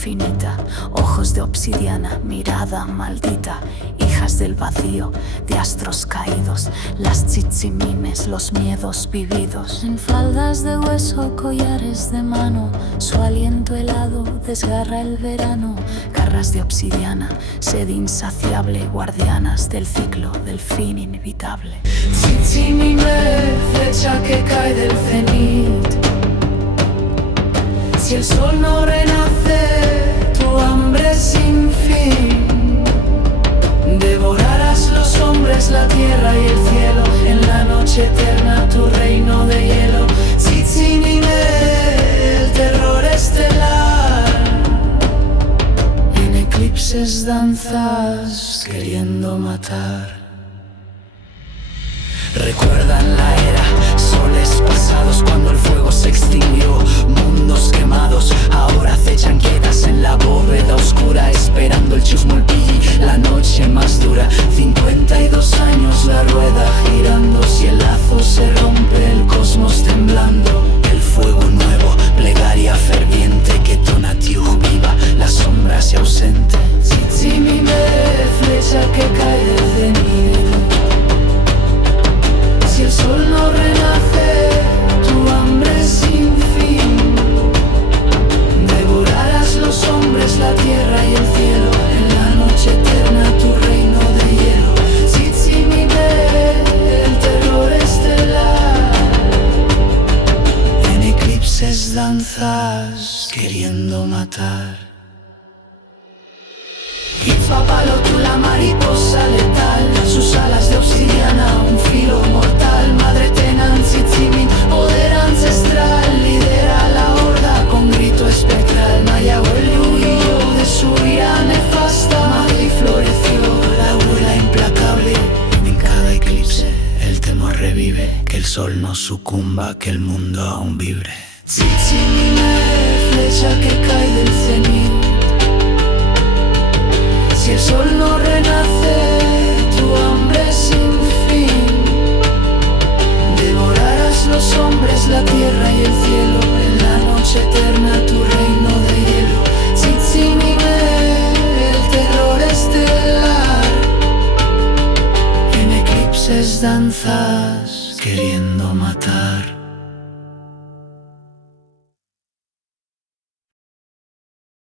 infinita, ojos de obsidiana, mirada maldita, hijas del vacío, de astros caídos, las chichimimes, los miedos vividos. En faldas de hueso, collares de mano, su aliento helado desgarra el verano. Garras de obsidiana, sed insaciable, guardianas del ciclo, del fin inevitable. Chichimime, flecha que cae del cenit. Si el sol no renace, tu hambre sin fin. Devorarás los hombres, la tierra y el cielo. En la noche eterna tu reino de hielo. Chichimime, el terror estelar. En eclipses danzas queriendo matar. Recuerdan la era, soles pasados cuando el fuego se extinguió. Mundos quemados, ahora acechan quietas en la bóveda oscura, esperando el chusmo, el pilli, la noche más dura. 52 años la rueda girando, si el lazo se rompe, el cosmos temblando. El fuego nuevo, plegaria ferviente, que Tonatiuh viva, la sombra se ausente. Chichimime, flecha que cae del cenit. Si el sol no renace, tu hambre sin fin. Devorarás los hombres, la tierra y el cielo. En la noche eterna tu reino de hielo. Chichimime, el terror estelar. En eclipses danzas queriendo matar. Itzpapalotu, la mariposa letal, sus alas de obsidiana, un filo mortal. Madre Tenan, Chichimin, poder ancestral, lidera la horda con grito espectral. Maya huyo de su ira nefasta, Magi floreció, la abuela implacable. En cada eclipse el temor revive, que el sol no sucumba, que el mundo aún vibre. Chichimime, flecha que cae del cenit. Si el sol no renace, tu hambre sin fin. Devorarás los hombres, la tierra y el cielo. En la noche eterna tu reino de hielo. Chichimime, el terror estelar. En eclipses danzas queriendo matar.